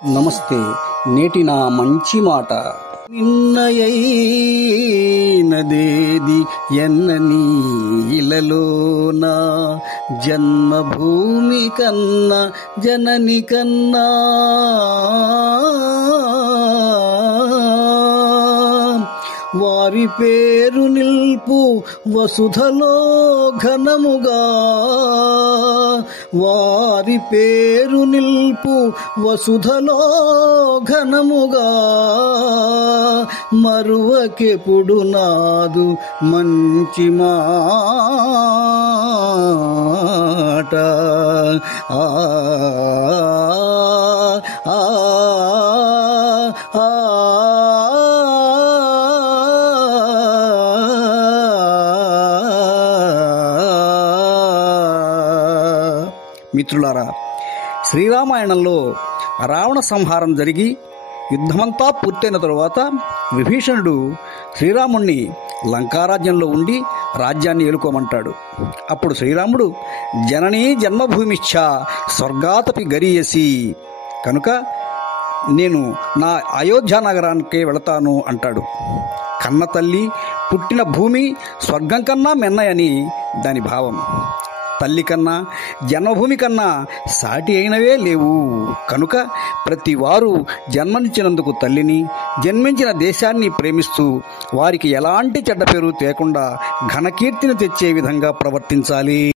నమస్తే. నేటి నా మంచి మాట. నిన్నయైనదేది ఎన్నని ఇలలోన జన్మభూమి కన్నా జనని కన్నా వారి పేరు నిల్పు వసుధలో ఘనముగా, వారి పేరు నిల్పు వసుధలో ఘనముగా, మరువకెప్పుడు నాదు మంచి మాట. ఆ ఆ ఆ మిత్రులారా, శ్రీరామాయణంలో రావణ సంహారం జరిగి యుద్ధమంతా పూర్తయిన తరువాత విభీషణుడు శ్రీరాముణ్ణి లంకారాజ్యంలో ఉండి రాజ్యాన్ని ఏలుకోమంటాడు. అప్పుడు శ్రీరాముడు జననీ జన్మభూమిశ్చ స్వర్గాతపి గరీయసి, కనుక నేను నా అయోధ్య నగరానికే వెళతాను అంటాడు. కన్న తల్లి పుట్టిన భూమి స్వర్గం కన్నా మెన్నయని దాని భావం. తల్లి కన్నా జన్మభూమి కన్నా సాటి అయినవే లేవు. కనుక ప్రతి వారు జన్మనిచ్చినందుకు తల్లిని, జన్మించిన దేశాన్ని ప్రేమిస్తూ వారికి ఎలాంటి చెడ్డ పేరు తేకుండా ఘనకీర్తిని తెచ్చే విధంగా ప్రవర్తించాలి.